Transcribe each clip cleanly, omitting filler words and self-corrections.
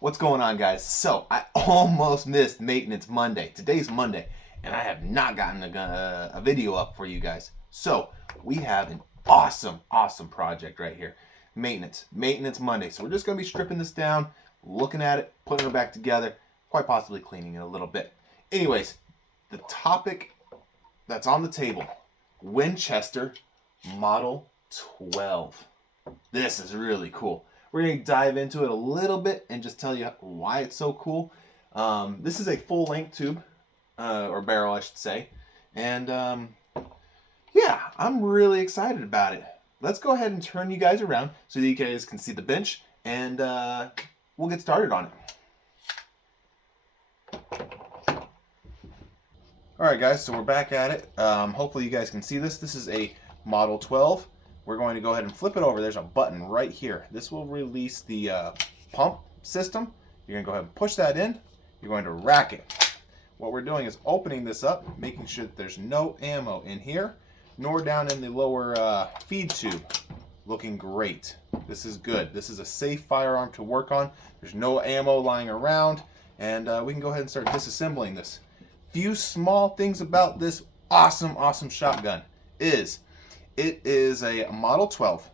What's going on, guys? So, I almost missed Maintenance Monday. Today's Monday, and I have not gotten a video up for you guys. So, we have an awesome project right here. Maintenance Monday. So, we're just going to be stripping this down, looking at it, putting it back together, quite possibly cleaning it a little bit. Anyways, the topic that's on the table, Winchester Model 12. This is really cool. We're going to dive into it a little bit and just tell you why it's so cool. This is a full-length tube, or barrel, I should say. And, yeah, I'm really excited about it. Let's go ahead and turn you guys around so that you guys can see the bench, and we'll get started on it. Alright, guys, so we're back at it. Hopefully you guys can see this. This is a Model 12. We're going to go ahead and flip it over. There's a button right here. This will release the pump system. You're going to go ahead and push that in. You're going to rack it. What we're doing is opening this up, making sure that there's no ammo in here, nor down in the lower feed tube. Looking great. This is good. This is a safe firearm to work on. There's no ammo lying around, and we can go ahead and start disassembling this. Few small things about this awesome shotgun is it is a Model 12.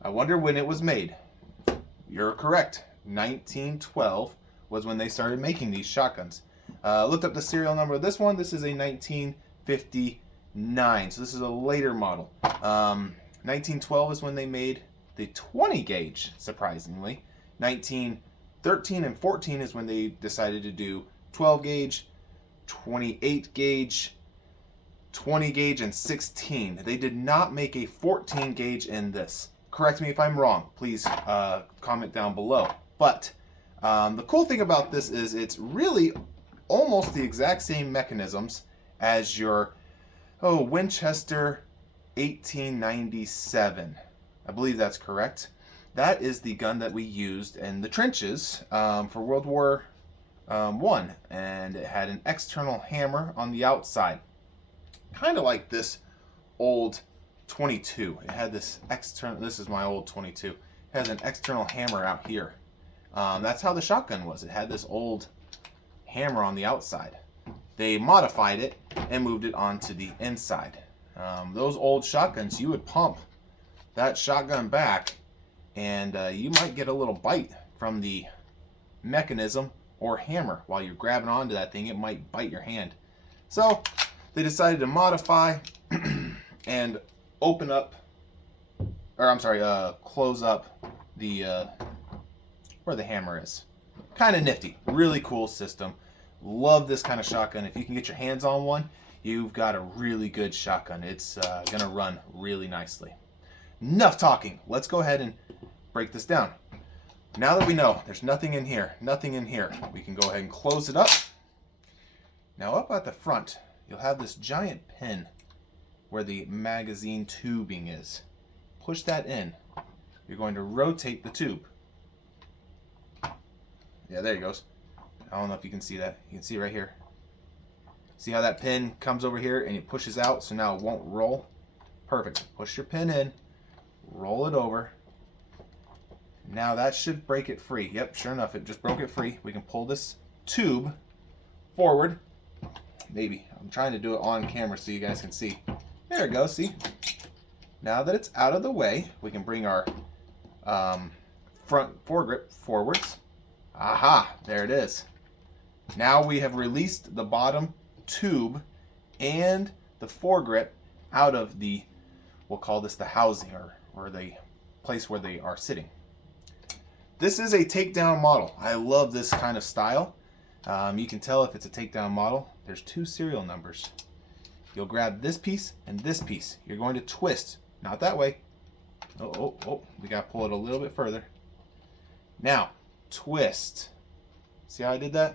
I wonder when it was made. You're correct. 1912 was when they started making these shotguns. Looked up the serial number of this one. This is a 1959. So this is a later model. 1912 is when they made the 20 gauge, surprisingly. 1913 and 14 is when they decided to do 12 gauge, 28 gauge, 20 gauge, and 16. They did not make a 14 gauge in this. Correct me if I'm wrong. Please comment down below. But the cool thing about this is it's really almost the exact same mechanisms as your Winchester 1897. I believe that's correct. That is the gun that we used in the trenches for World War I, and it had an external hammer on the outside. Kind of like this old 22. It had this external, this is my old 22. It has an external hammer out here. That's how the shotgun was. It had this old hammer on the outside. They modified it and moved it onto the inside. Those old shotguns, you would pump that shotgun back, and you might get a little bite from the mechanism or hammer. While you're grabbing onto that thing, it might bite your hand. So they decided to modify and open up, or I'm sorry, close up the where the hammer is. Kind of nifty, really cool system. Love this kind of shotgun. If you can get your hands on one, you've got a really good shotgun. It's gonna run really nicely. Enough talking. Let's go ahead and break this down. Now that we know there's nothing in here, we can go ahead and close it up. Now up at the front, you'll have this giant pin where the magazine tubing is. Push that in. You're going to rotate the tube. Yeah, there it goes. I don't know if you can see that. You can see right here. See how that pin comes over here and it pushes out, so now it won't roll? Perfect. Push your pin in, roll it over. Now that should break it free. Yep, sure enough, it just broke it free. We can pull this tube forward. Maybe. I'm trying to do it on camera so you guys can see. There it goes, see? Now that it's out of the way, we can bring our front foregrip forwards. Aha, there it is. Now we have released the bottom tube and the foregrip out of the, we'll call this the housing, or the place where they are sitting. This is a takedown model. I love this kind of style. You can tell if it's a takedown model. There's two serial numbers. You'll grab this piece and this piece. You're going to twist. Not that way. Oh, we got to pull it a little bit further. Now, twist. See how I did that?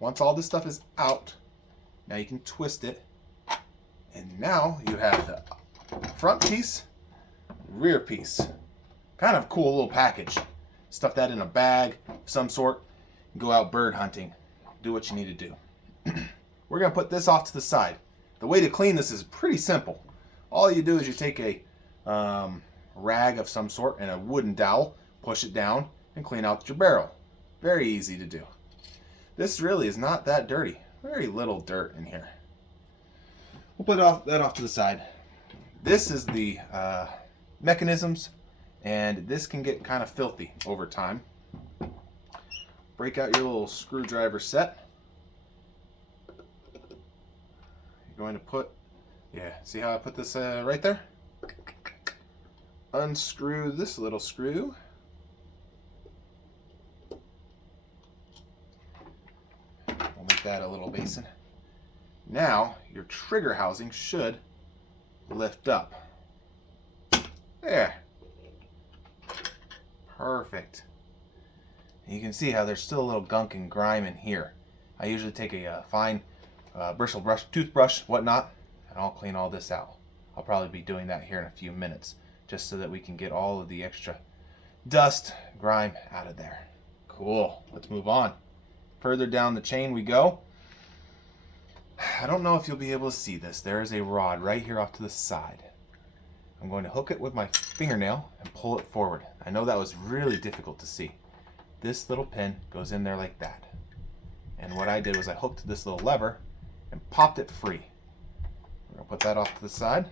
Once all this stuff is out, now you can twist it. And now you have the front piece, rear piece. Kind of cool little package. Stuff that in a bag of some sort. Go out bird hunting. Do what you need to do. We're going to put this off to the side. The way to clean this is pretty simple. All you do is you take a rag of some sort and a wooden dowel, push it down, and clean out your barrel. Very easy to do. This really is not that dirty. Very little dirt in here. We'll put that off to the side. This is the mechanisms, and this can get kind of filthy over time. Break out your little screwdriver set. You're going to put, see how I put this right there? Unscrew this little screw. We'll make that a little basin. Now your trigger housing should lift up. There. Perfect. You can see how there's still a little gunk and grime in here. I usually take a fine bristle brush, toothbrush, whatnot, and I'll clean all this out. I'll probably be doing that here in a few minutes, just so that we can get all of the extra dust, grime out of there. Cool. Let's move on. Further down the chain we go. I don't know if you'll be able to see this. There is a rod right here off to the side. I'm going to hook it with my fingernail and pull it forward. I know that was really difficult to see. This little pin goes in there like that. And what I did was I hooked this little lever and popped it free. We're going to put that off to the side.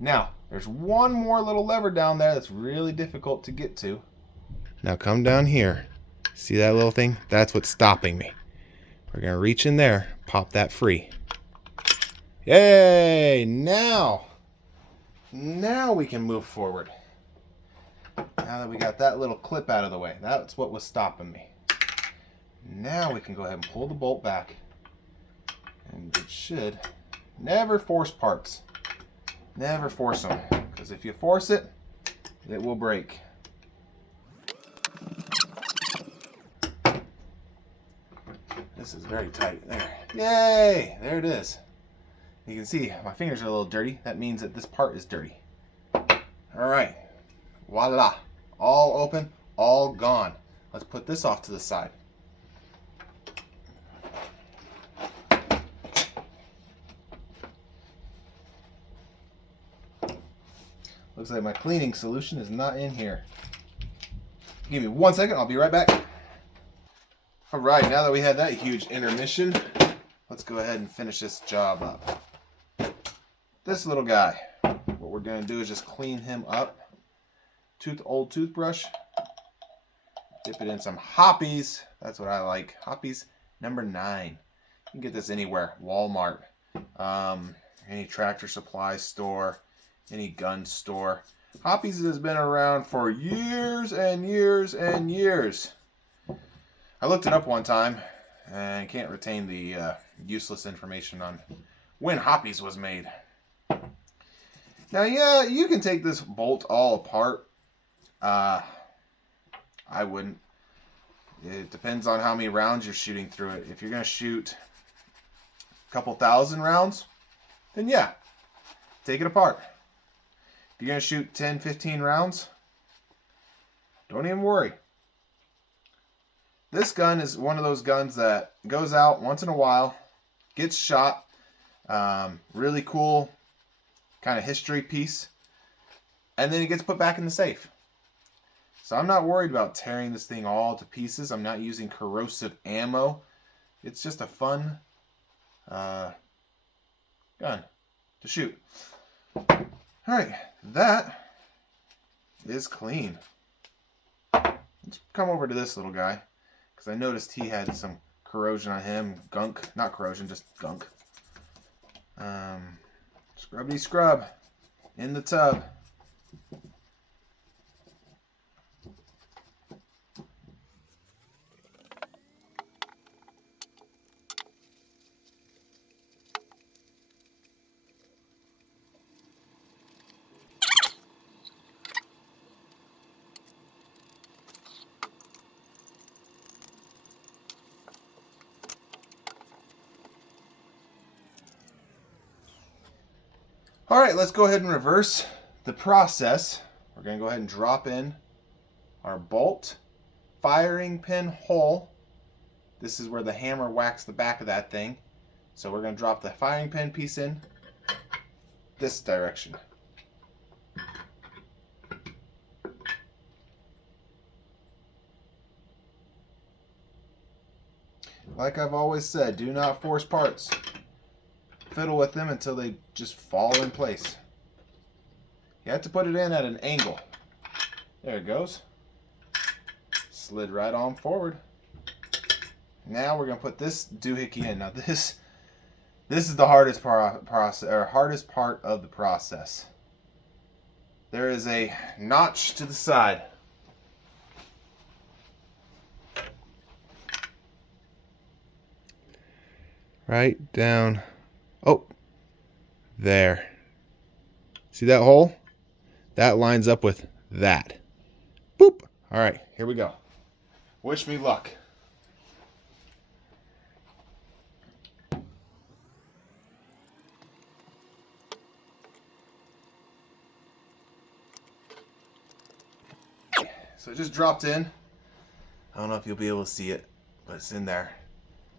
Now, there's one more little lever down there that's really difficult to get to. Now come down here. See that little thing? That's what's stopping me. We're going to reach in there, pop that free. Yay! Now we can move forward. Now that we got that little clip out of the way, that's what was stopping me. Now we can go ahead and pull the bolt back. And it should never force parts. Never force them, because if you force it, it will break. This is very tight. There. Yay! There it is. You can see my fingers are a little dirty. That means that this part is dirty. Alright. Voila. All open, all gone. Let's put this off to the side. Looks like my cleaning solution is not in here. Give me 1 second, I'll be right back. Alright, now that we had that huge intermission, let's go ahead and finish this job up. This little guy, what we're going to do is just clean him up. Old toothbrush. Dip it in some Hoppies. That's what I like. Hoppies number 9. You can get this anywhere. Walmart. Any tractor supply store. Any gun store. Hoppies has been around for years and years and years. I looked it up one time and can't retain the useless information on when Hoppies was made. Now, yeah, you can take this bolt all apart. I wouldn't. It depends on how many rounds you're shooting through it. If you're going to shoot a couple thousand rounds, then yeah, take it apart. If you're going to shoot 10, 15 rounds, don't even worry. This gun is one of those guns that goes out once in a while, gets shot, really cool kind of history piece, and then it gets put back in the safe. So I'm not worried about tearing this thing all to pieces. I'm not using corrosive ammo. It's just a fun gun to shoot. Alright, that is clean. Let's come over to this little guy, because I noticed he had some corrosion on him. Gunk. Not corrosion, just gunk. Scrubby scrub in the tub. All right, let's go ahead and reverse the process. We're going to go ahead and drop in our bolt firing pin hole. This is where the hammer whacks the back of that thing. So we're going to drop the firing pin piece in this direction. like I've always said, do not force parts. Fiddle with them until they just fall in place. You have to put it in at an angle. There it goes. Slid right on forward. Now we're going to put this doohickey in. Now this is the hardest part of the process. There is a notch to the side. Right down. Oh, there. See that hole? That lines up with that. Boop. All right, here we go. Wish me luck. So it just dropped in. I don't know if you'll be able to see it, but it's in there.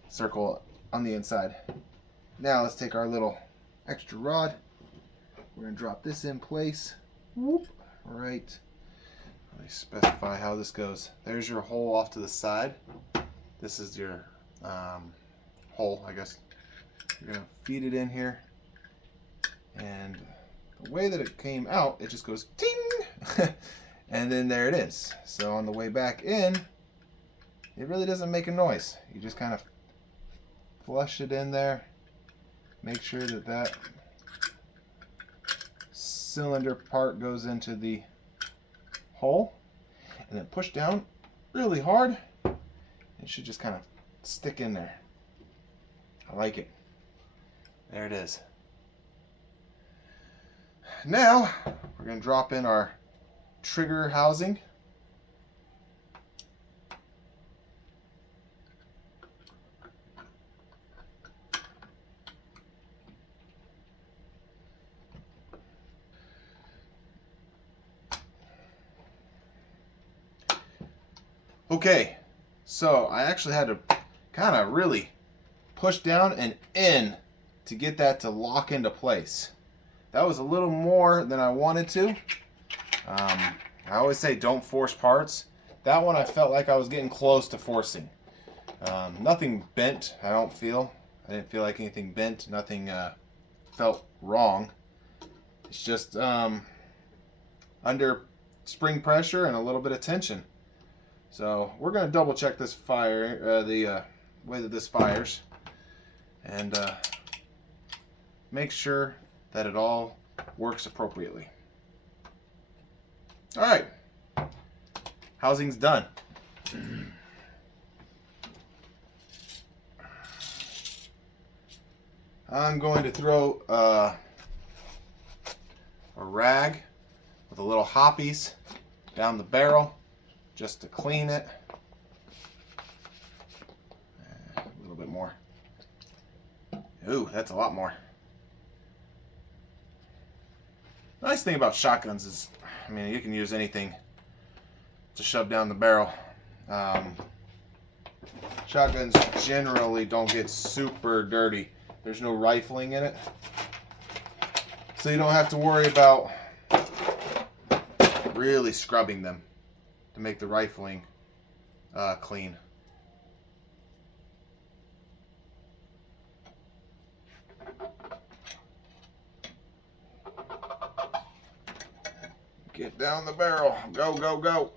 Circle on the inside. Now let's take our little extra rod. We're going to drop this in place. Whoop. Right. Let me specify how this goes. There's your hole off to the side. This is your hole, I guess. You're going to feed it in here. And the way that it came out, it just goes ting! And then there it is. So on the way back in, it really doesn't make a noise. You just kind of flush it in there. Make sure that that cylinder part goes into the hole. And then push down really hard. It should just kind of stick in there. I like it. There it is. Now, we're going to drop in our trigger housing. Okay, so I actually had to kind of really push down and in to get that to lock into place. That was a little more than I wanted to. I always say don't force parts. That one I felt like I was getting close to forcing. Nothing bent, I don't feel. I didn't feel like anything bent. Nothing felt wrong. It's just under spring pressure and a little bit of tension. So we're going to double check this fire, the way that this fires, and make sure that it all works appropriately. All right, housing's done. I'm going to throw a rag with a little hoppies down the barrel just to clean it. A little bit more. Ooh, that's a lot more. Nice thing about shotguns is, I mean, you can use anything to shove down the barrel. Shotguns generally don't get super dirty. There's no rifling in it, so you don't have to worry about really scrubbing them to make the rifling clean. Get down the barrel. Go, go, go.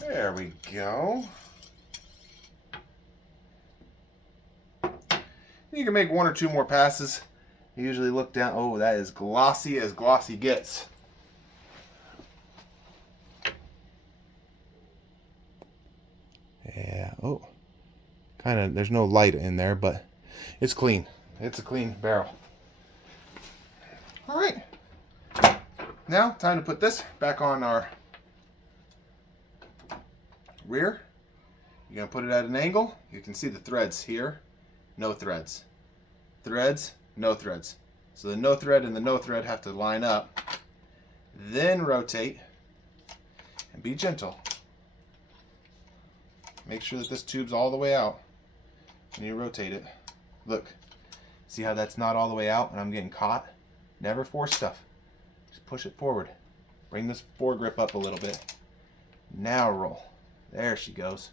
There we go. You can make one or two more passes. You usually look down. Oh, that is glossy as glossy gets. Yeah. Oh, kind of. There's no light in there, but it's clean. It's a clean barrel. All right. Now, time to put this back on our rear. You're going to put it at an angle. You can see the threads here. No threads. Threads, no threads. So the no thread and the no thread have to line up. Then rotate and be gentle. Make sure that this tube's all the way out when you rotate it. Look, See how that's not all the way out and I'm getting caught? Never force stuff. Just push it forward. Bring this foregrip up a little bit. Now roll. There she goes.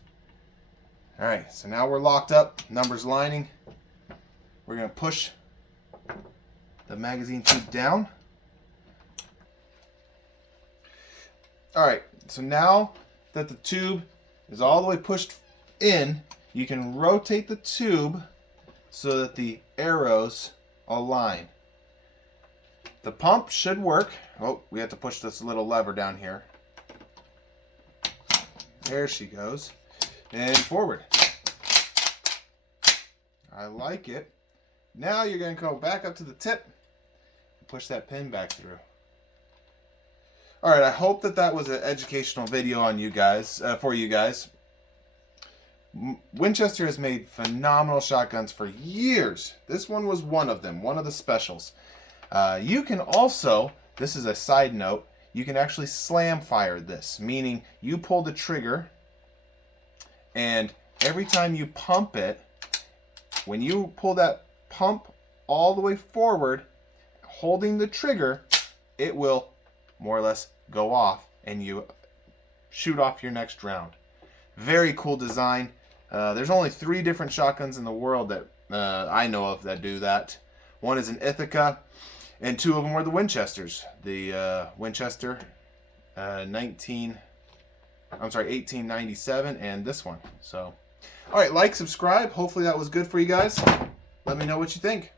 All right, so now we're locked up. Numbers lining. We're going to push the magazine tube down. All right, so now that the tube is all the way pushed in, you can rotate the tube so that the arrows align. The pump should work. Oh, we have to push this little lever down here. There she goes. And forward. I like it. Now you're going to go back up to the tip and push that pin back through. All right, I hope that was an educational video on you guys, for you guys. Winchester has made phenomenal shotguns for years. This one was one of them, one of the specials. You can also, this is a side note, you can actually slam fire this, meaning you pull the trigger and every time you pump it, when you pull that pump all the way forward, holding the trigger, it will more or less go off and you shoot off your next round. Very cool design. There's only 3 different shotguns in the world that I know of that do that. One is an Ithaca, and 2 of them were the Winchesters. The Winchester 1897 and this one. So, all right, like, subscribe. Hopefully that was good for you guys. Let me know what you think.